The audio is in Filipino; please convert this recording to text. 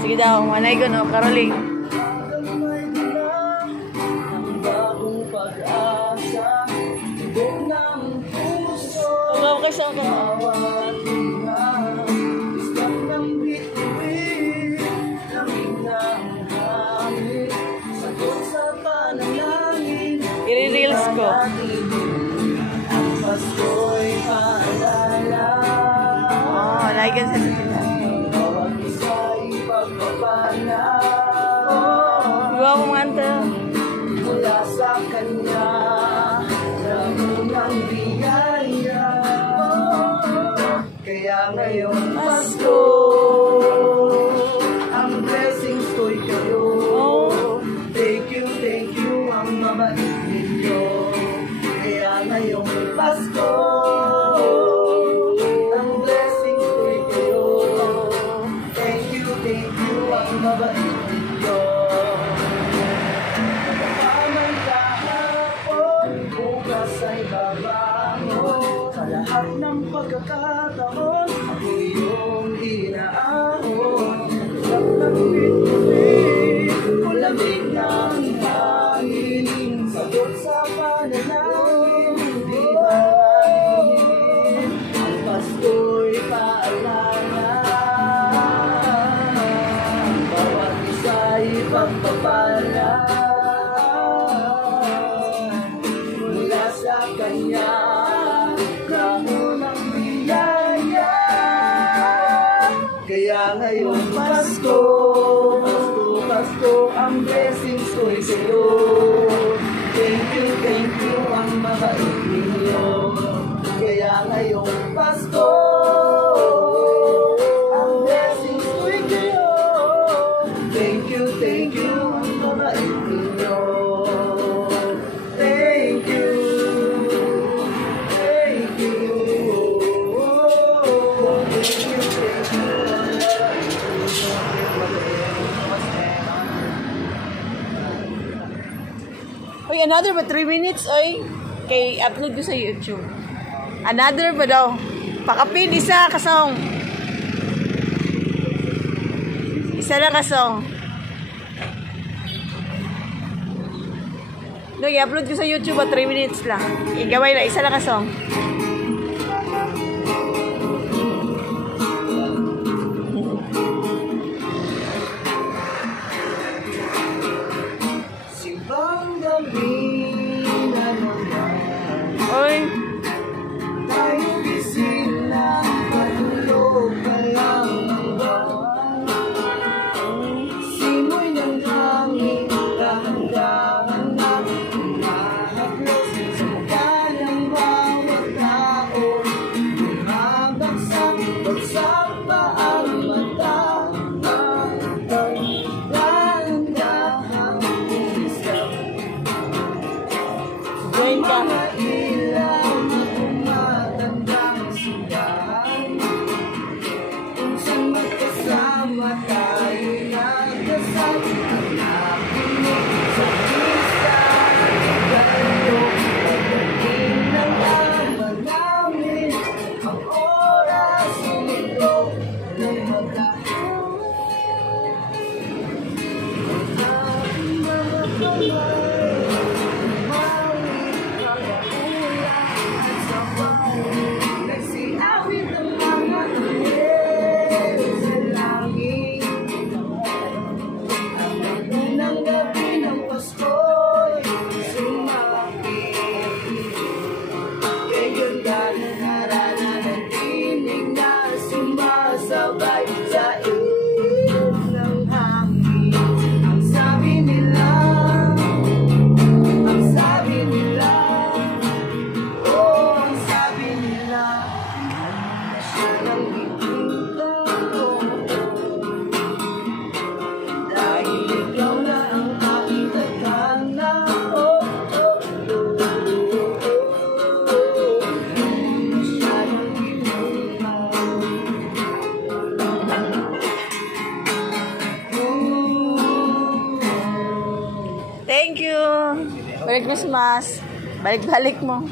Sige daw, manay ko no, Caroling. Huwag kayo sa mga. I-reels ko. Oh, like it sa sila. Iwa mo manta. Mula sa kanya, ng biyaya. Kaya ngayong Pasko, ang blessings ko'y kayo. Thank you, ang mabait ninyo. Kaya ngayong Pasko, ang blessings ko'y kayo. Thank you, ang mabait ninyo. Kapamang kahapon, bukas ay babangon. Sa lahat ng pagkakataon, ako yung inaahon. Sarap ng bituin, ulamig ng hangin. Sagot sa panalangin, di maraming. Ang Pasko'y paalala, bawat isa'y pagpapala. Mula sa kanya, kahon ang biyaya. Kaya ngayong Pasko, Pasko, ang blessings ko'y sa'yo. Thank you, ang mabait ninyo. Kaya ngayong Pasko, ang blessings ko'y sa'yo. Thank you, ang mabait ninyo. Thank you. Uy, another ba? 3 minutes, oy. Kay upload ko sa YouTube. Another ba daw? Pakapin, isa kasong. Isa na kasong. No, i-upload ko sa YouTube ba? 3 minutes lang. Igaway na, isa na kasong. Oy. Tayo gising lang, patulog ka lang ng buwan. Simoy ng hangin, dahan-dahan na humahaplos sa mukha ng bawat tao. Humabagsak, bagsak pa ang mata. Dahan-dahan umisap. Join ka. Thank you. Merry Christmas. Balik-balik mo.